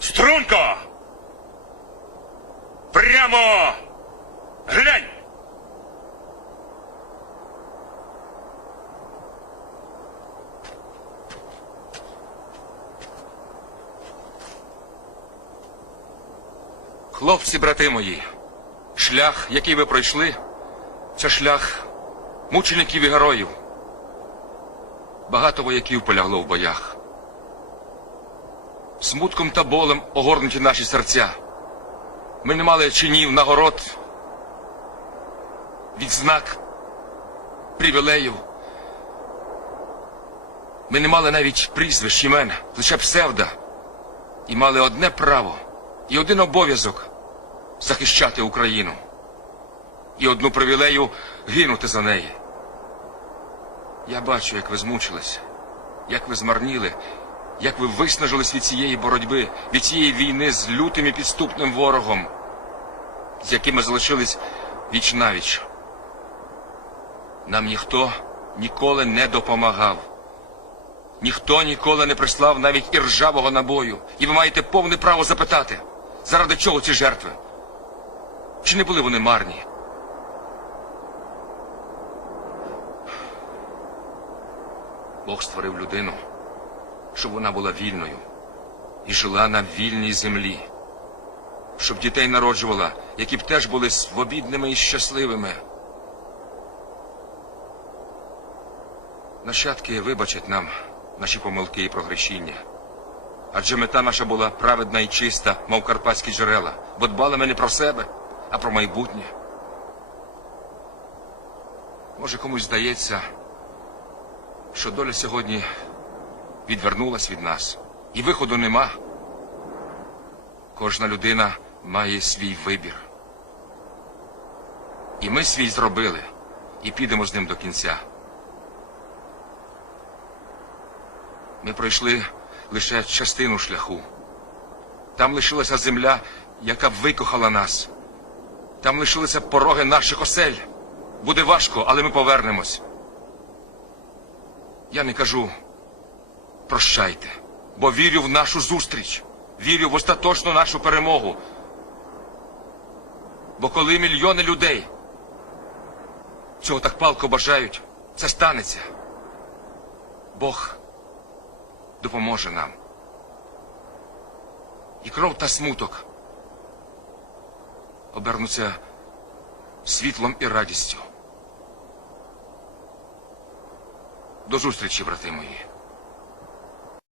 Струнко! Прямо! Глянь! Хлопці, брати мої, шлях, який ви пройшли, це шлях мучеників і героїв. Багато вояків полягло в боях. Смутком та болем огорнуті наші серця. Ми не мали чинів, нагород, відзнак, привілеїв. Ми не мали навіть прізвищ імен, лише псевда. І мали одне право і один обов'язок захищати Україну. І одну привілею гинути за неї. Я бачу, як ви змучились, як ви змарніли, як ви виснажились від цієї боротьби, від цієї війни з лютим і підступним ворогом, з якими залишились віч навіч. Нам ніхто ніколи не допомагав. Ніхто ніколи не прислав навіть і ржавого набою. І ви маєте повне право запитати, заради чого ці жертви? Чи не були вони марні? Бог створив людину, щоб вона була вільною і жила на вільній землі, щоб дітей народжувала, які б теж були свобідними і щасливими. Нащадки вибачать нам наші помилки і прогрішіння. Адже мета наша була праведна і чиста, мов карпатські джерела, бо дбали ми не про себе, а про майбутнє. Може, комусь здається, що доля сьогодні відвернулась від нас, і виходу нема. Кожна людина має свій вибір. І ми свій зробили, і підемо з ним до кінця. Ми пройшли лише частину шляху. Там лишилася земля, яка викохала нас. Там лишилися пороги наших осель. Буде важко, але ми повернемось. Я не кажу прощайте, бо вірю в нашу зустріч, вірю в остаточну нашу перемогу. Бо коли мільйони людей цього так палко бажають, це станеться. Бог допоможе нам. І кров та смуток обернуться світлом і радістю. До зустрічі, брати мої.